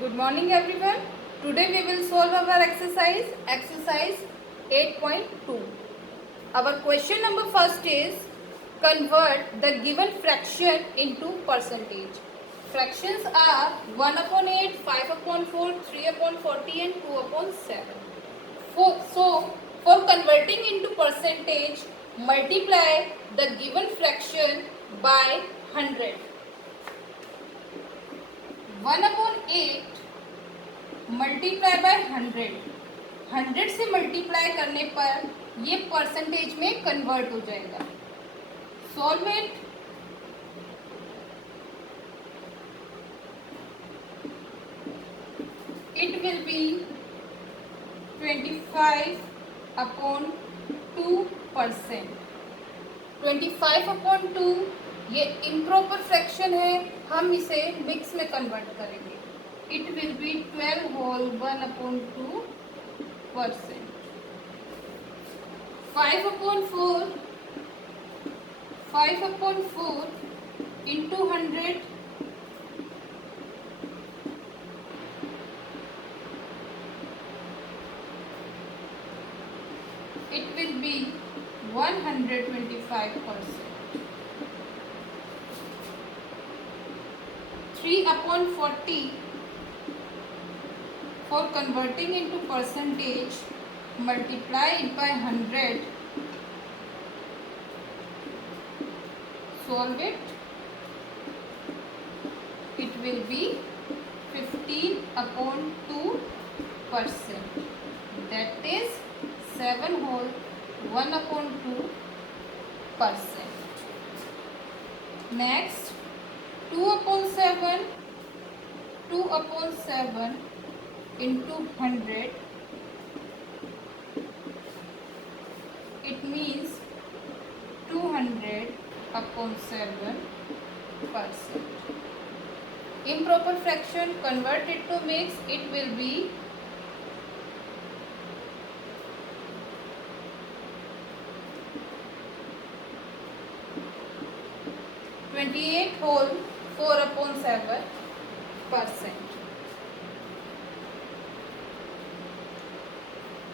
Good morning everyone. Today we will solve our exercise 8.2. Our question number first is convert the given fraction into percentage. Fractions are 1 upon 8, 5 upon 4, 3 upon 40 and 2 upon 7. For converting into percentage, multiply the given fraction by 100. 1 upon 8 multiply by 100 से multiply करने पर ये percentage में convert हो जाएगा. Solve it. It will B 25 upon 2%. 25 upon 2 ये improper fraction है, हम इसे मिक्स में कन्वर्ट करेंगे. It will be 12 whole 1 upon 2%. 5 upon 4 into 100 it will be 125%. 3 upon 40 for converting into percentage, multiply it by 100. Solve it. It will be 15 upon 2%. That is 7 whole 1 upon 2%. Next, 2 upon 7 into 100, it means 200 upon 7%. Improper fraction, convert it to mix, it will be 28 whole 4 upon 7%.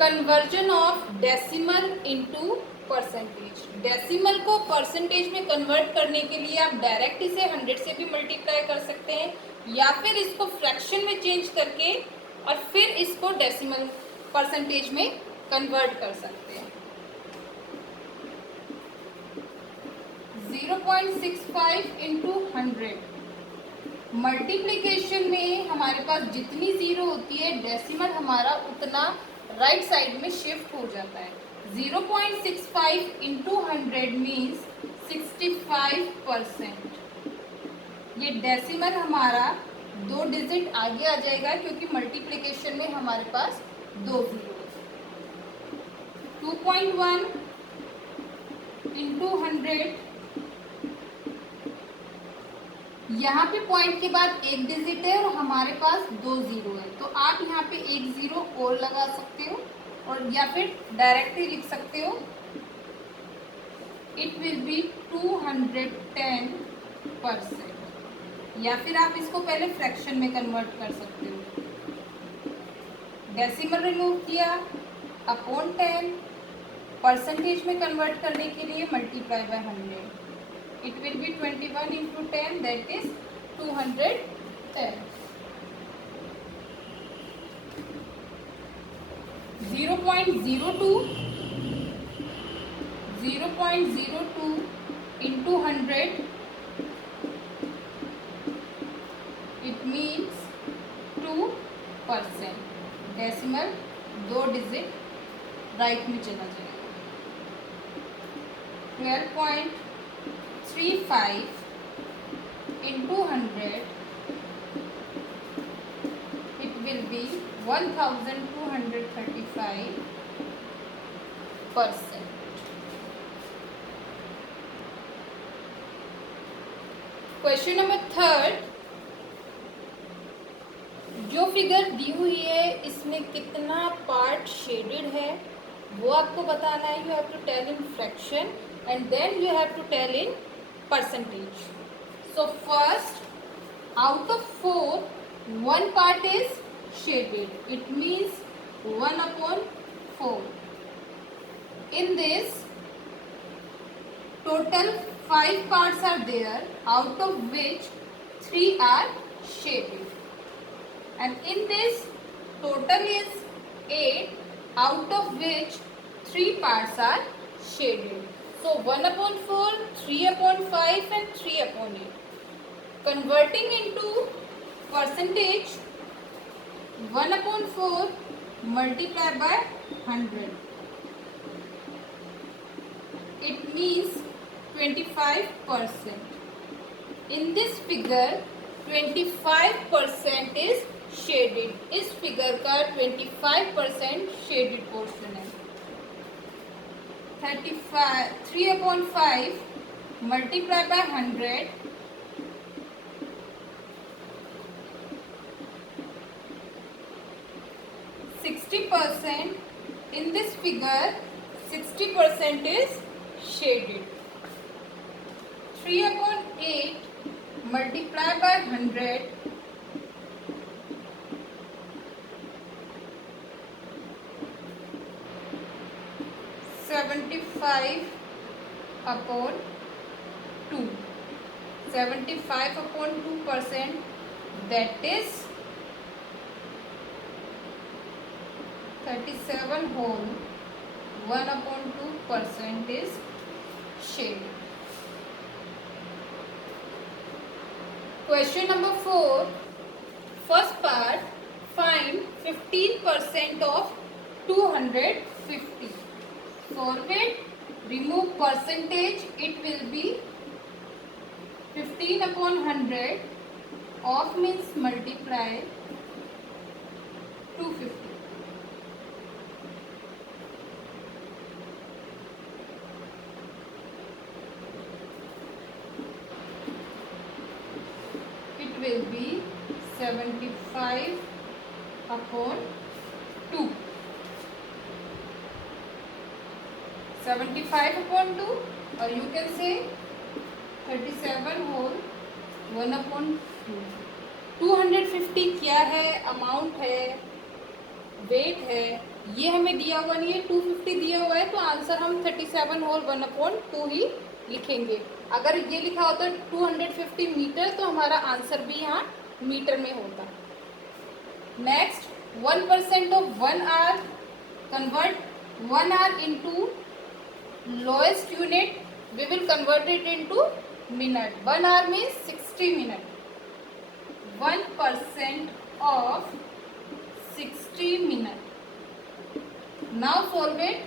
Conversion of decimal into percentage. Decimal को percentage में convert करने के लिए आप direct इसे 100 से भी multiply कर सकते हैं, या फिर इसको फ्रैक्शन में चेंज करके और फिर इसको डेसिमल परसेंटेज में कन्वर्ट कर सकते हैं. 0.65 इंटू 100. मल्टीप्लीकेशन में हमारे पास जितनी जीरो होती है, डेसिमल हमारा उतना राइट साइड में शिफ्ट हो जाता है. 0.65 इंटू 100 मीन्स 65%. ये डेसिमल हमारा 2 डिजिट आगे आ जाएगा क्योंकि मल्टीप्लीकेशन में हमारे पास 2 जीरो. 2.1 इंटू 100. यहाँ पे पॉइंट के बाद एक डिजिट है और हमारे पास 2 जीरो है, तो आप यहाँ पे एक जीरो और लगा सकते हो और या फिर डायरेक्टली लिख सकते हो. It will B 210%. या फिर आप इसको पहले फ्रैक्शन में कन्वर्ट कर सकते हो. डेसिमल रिमूव किया, अपॉन 10, परसेंटेज में कन्वर्ट करने के लिए multiply by 100. It will be 21 into 10, that is 210. 0.02 into 100, it means 2%. Decimal 2 digit right में चला जाएगा. 12.35 into 100, it will be 1235%. Question number 3. जो फिगर दी हुई है इसमें कितना पार्ट शेडेड है वो आपको बताना है. You have to tell in fraction and then you have to tell in percentage. So first, out of 4 one part is shaded. It means 1/4. In this, total 5 parts are there, out of which 3 are shaded. And in this, total is 8, out of which 3 parts are shaded. So 1/4, 3/5 and 3/8. Converting into percentage, 1/4 multiplied by 100. It means 25%. In this figure 25% is shaded. इस figure का 25% shaded portion है. 3/5 multiplied by 100. 60%. In this figure 60% is shaded. 3/8 multiplied by 100. 75/2. 75/2%, that is 37 whole 1/2% is shaded. Question number 4. First part, find 15% of 250. Solve it. Remove percentage. It will be 15/100. Of means multiply 250. Will be 75/2. 75/2, or you can say 37 whole 1/2. 250 क्या है? Amount है, wait है. ये हमें दिया हुआ नहीं है, 250 दिया हुआ है, तो आंसर हम 37 whole 1/2 ही लिखेंगे. अगर ये लिखा होता 250 मीटर तो हमारा आंसर भी यहाँ मीटर में होता. Next, 1% of 1 hour. Convert 1 hour into lowest unit. We will convert it into minute. 1 hour means 60 minute. 1% of 60 minute. Now solve it.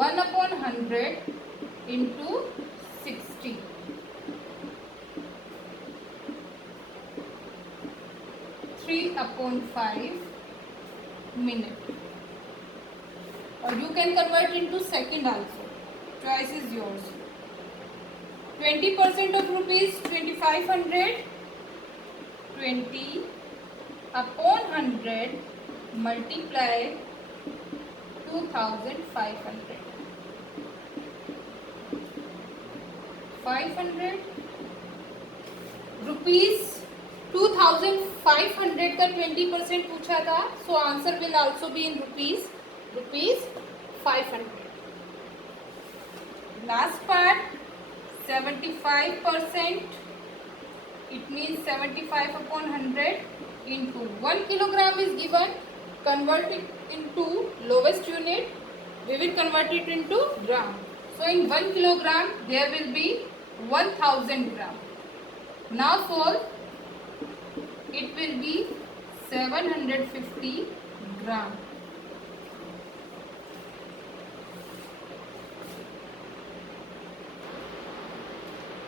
1/100 into 60. 3/5 minute. Or you can convert into second also. Choice is yours. 20% of rupees 2500. 20/100 multiply 2500. 500 rupees 2500 का 20% पूछा था. So answer will also be in rupees 500. Last part, 75%. It means 75/100 into 1 kilogram is given. Convert it into lowest unit. We will convert it into gram. So in 1 kilogram there will be 1000 gram. Now solve. It will be 750 gram.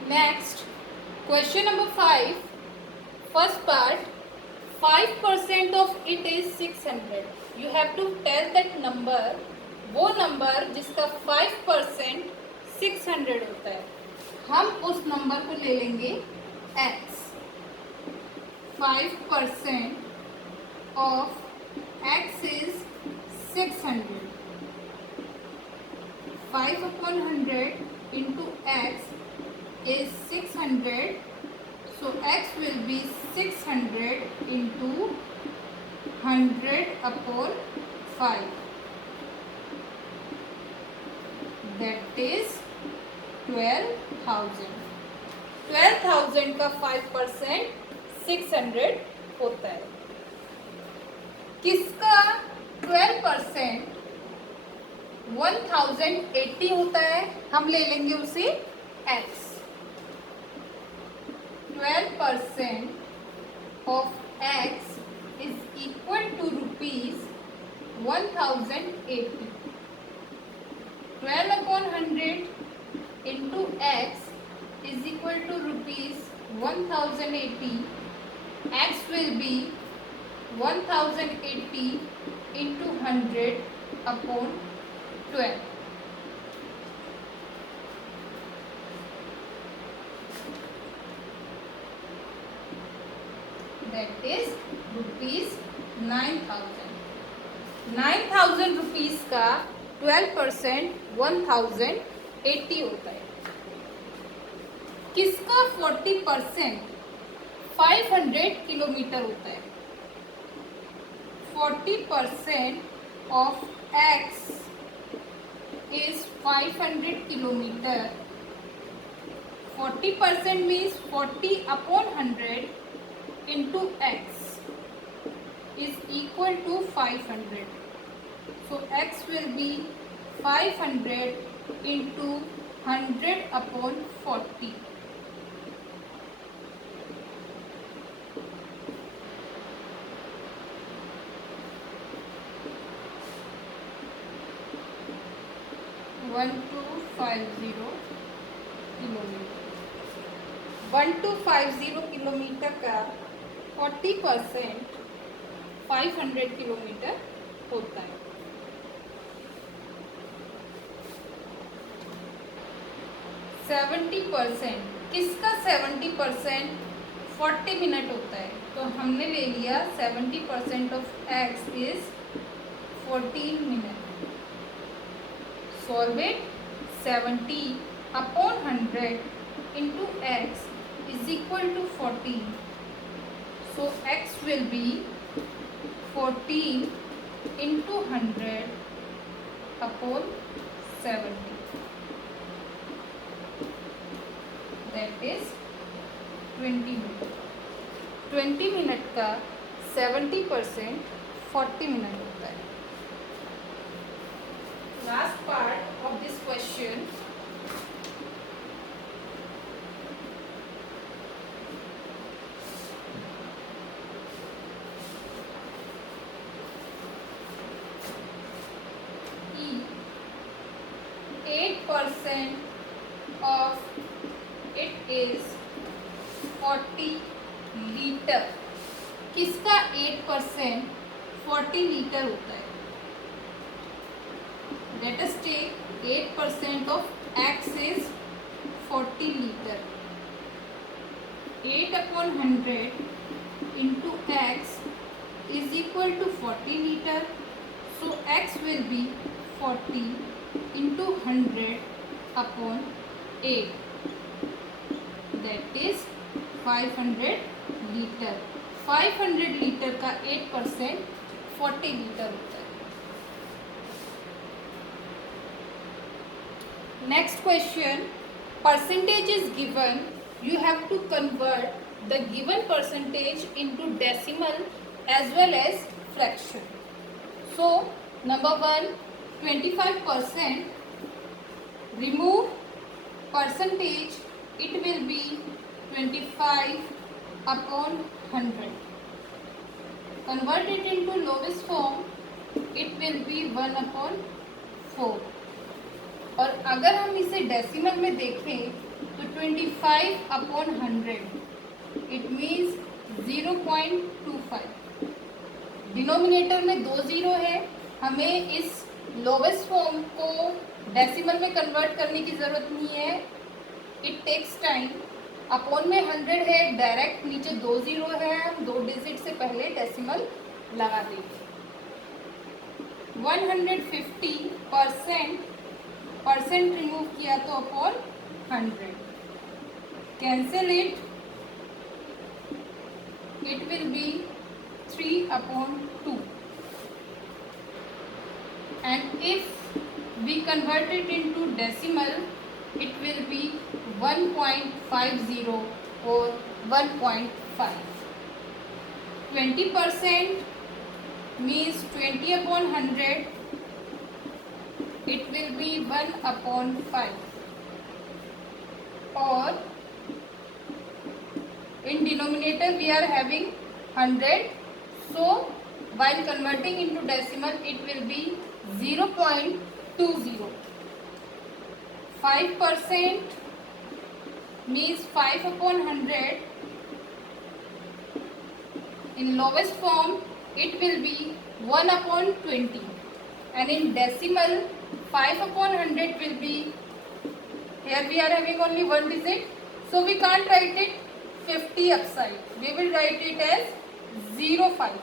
Next, question number 5. First part, 5% of it is 600. You have to tell that number. वो number जिसका 5% 600 होता है, हम उस number को ले लेंगे x. 5% of x is 600. 5/100 into x is 600. So x will be 600 into 100 upon 5. That is 12,000. 12,000 का 5% 600 होता है. किसका 12% 1080 होता है? हम ले लेंगे उसे x. 12% of x is equal to rupees 1080. 12 upon 100 into x is equal to rupees 1080. X will be 1080 into 100 upon 12. That is rupees 9,000. 9,000 rupees का 12% 1080 होता है. किसका 40% 500 किलोमीटर होता है? 40% of x is 500 kilometer. 40% means 40 upon 100 into x is equal to 500. So x will be 500 into 100 upon 40. One two five zero kilometre का 40% 500 kilometre होता है. 70% किसका 70% 40 मिनट होता है? तो हमने ले लिया 70% of x is 14 minute. Solve it. 70 upon 100 into x is equal to 14. So x will be 14 into 100 upon 70. That is 20 minutes. 20 minute का 70% 40 मिनट होता है. Last part of this question. E 8% of it is 40 litre. किसका 8% 40 litre होता है? Let us take 8% of x is 40 liter. 8 upon 100 into x is equal to 40 liter. So x will be 40 into 100 upon 8. That is 500 liter. 500 liter का 8% 40 liter होता है. Next question, percentage is given. You have to convert the given percentage into decimal as well as fraction. So, number 1, 25%. Remove percentage. It will be 25 upon 100. Convert it into lowest form. It will be 1 upon 4. और अगर हम इसे decimal में देखें तो 25 upon 100 it means 0.25. Denominator में 2 zero है. हमें इस लोवेस्ट फॉर्म को डेसिमल में कन्वर्ट करने की ज़रूरत नहीं है. It takes time. अपॉन में 100 है, डायरेक्ट नीचे 2 जीरो है, हम 2 डिजिट से पहले डेसिमल लगा देंगे. 150% परसेंट रिमूव किया तो upon 100. Cancel it. it will be 3/2. And if we convert it into decimal, it will be 1.50 or 1.5. 20% means 20/100, it will be 1/5. Or in denominator we are having 100, so while converting into decimal it will be 0.20. 5% means 5/100. In lowest form it will be 1/20, and in decimal 5/100 will be, here we are having only one digit, so we can't write it 50 upside, we will write it as 0.5.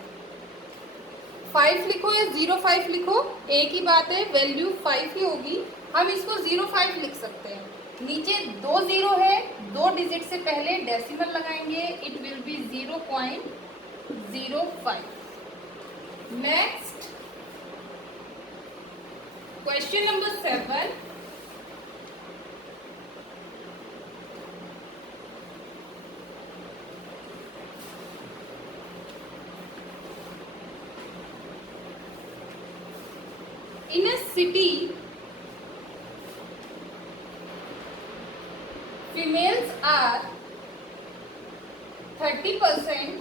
5 लिखो या 0.5 लिखो, एक ही बात है, value 5 ही होगी, हम इसको 0.5 लिख सकते हैं। नीचे 2 0 है, 2 डिजिट से पहले डेसिमल लगाएंगे, it will B 0.05. Next question number 7. In a city, females are 30%,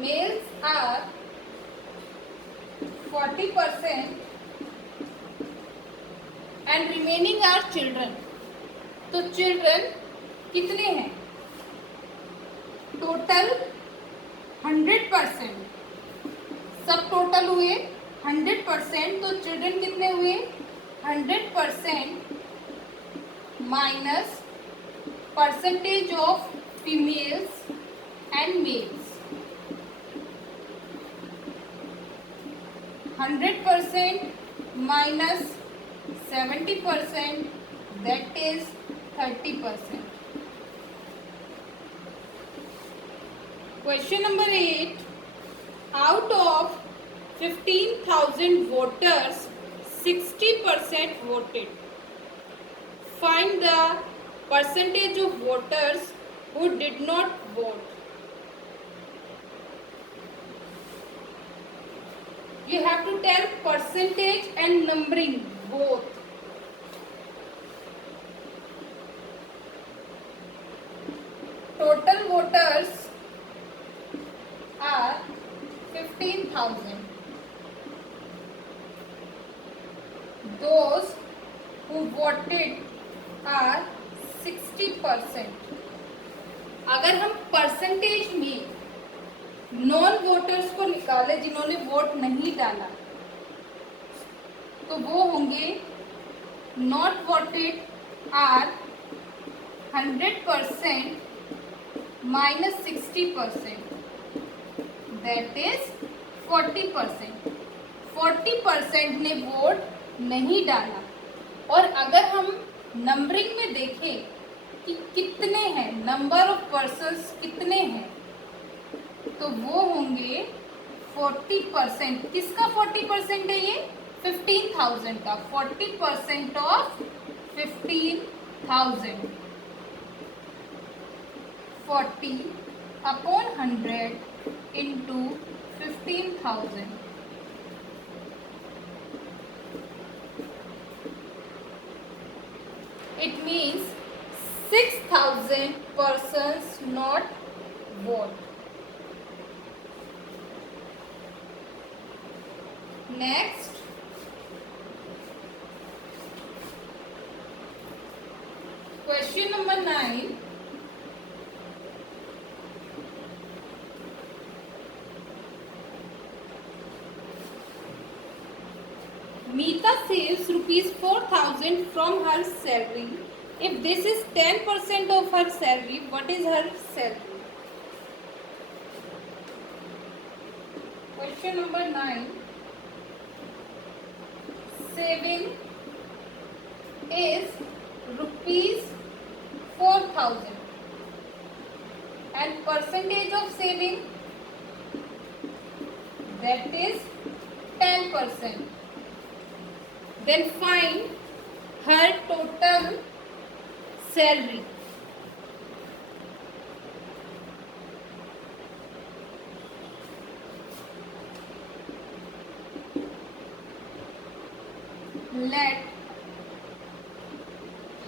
males are 40%, and remaining are children. तो children कितने हैं? टोटल 100%, सब टोटल हुए 100%, तो चिल्ड्रन कितने हुए? 100% minus percentage of females and males. 100% minus 70%, that is 30%. Question number 8. Out of 15,000 voters, 60% voted. Find the percentage of voters who did not vote. You have to tell percentage and numbering both. Total voters are 15,000. Those who voted are 60%. अगर हम percentage में non voters को निकाले, जिन्होंने vote नहीं डाला, तो वो होंगे not voted are 100% minus 60%, that is 40%. 40% ने वोट नहीं डाला. और अगर हम नंबरिंग में देखें कि कितने हैं, नंबर ऑफ पर्सन्स कितने हैं, तो वो होंगे 40%. किसका 40% है ये? 15,000 का. 40% of 15,000. 40/100 into 15,000. It means 6,000 persons not vote. Next, question number 9. Meeta saves ₹4,000 from her salary. If this is 10% of her salary, what is her salary? Question number 9. Saving is ₹4,000. and percentage of saving, that is 10%. Then find her total salary. Let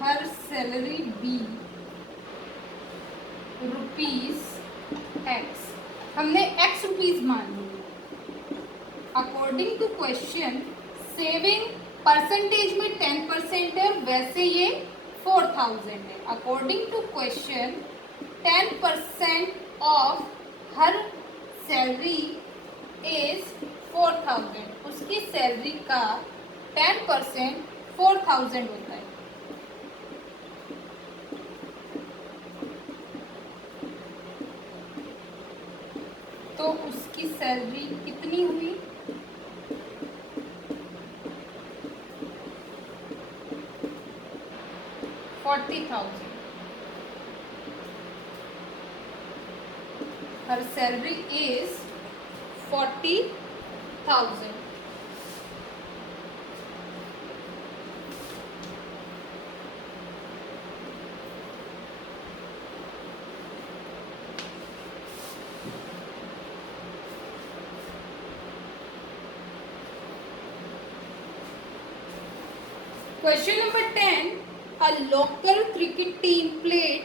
her salary be rupees x. हमने x rupees मान ली. According to question saving percentage में 10% है, वैसे ये 4000 है. According to question 10% of her salary is 4000. उसकी salary का 10% 4000 होता है. तो उसकी सैलरी कितनी हुई? 40,000. Her salary is 40,000. Question number 10. A local cricket team played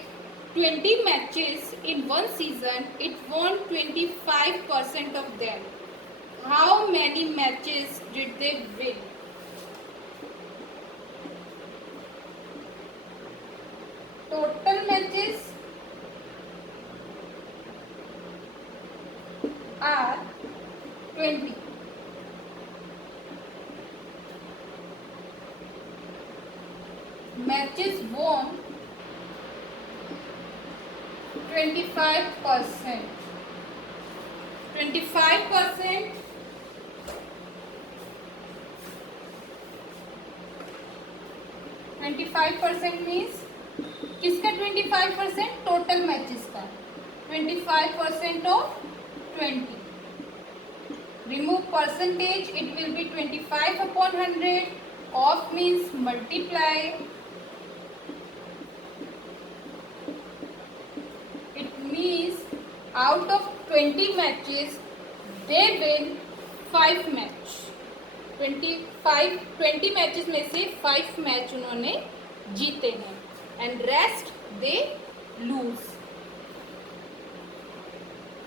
20 matches in one season. It won 25% of them. How many matches did they win? Total matches are 20. Matches won 25%. 25% means किसका 25%? Total matches का 25% of 20. Remove percentage, it will be 25 upon 100. Off means multiply. It means out of 20 matches they win 5 match. 20 matches में से 5 match उन्होंने जीते हैं and rest they lose.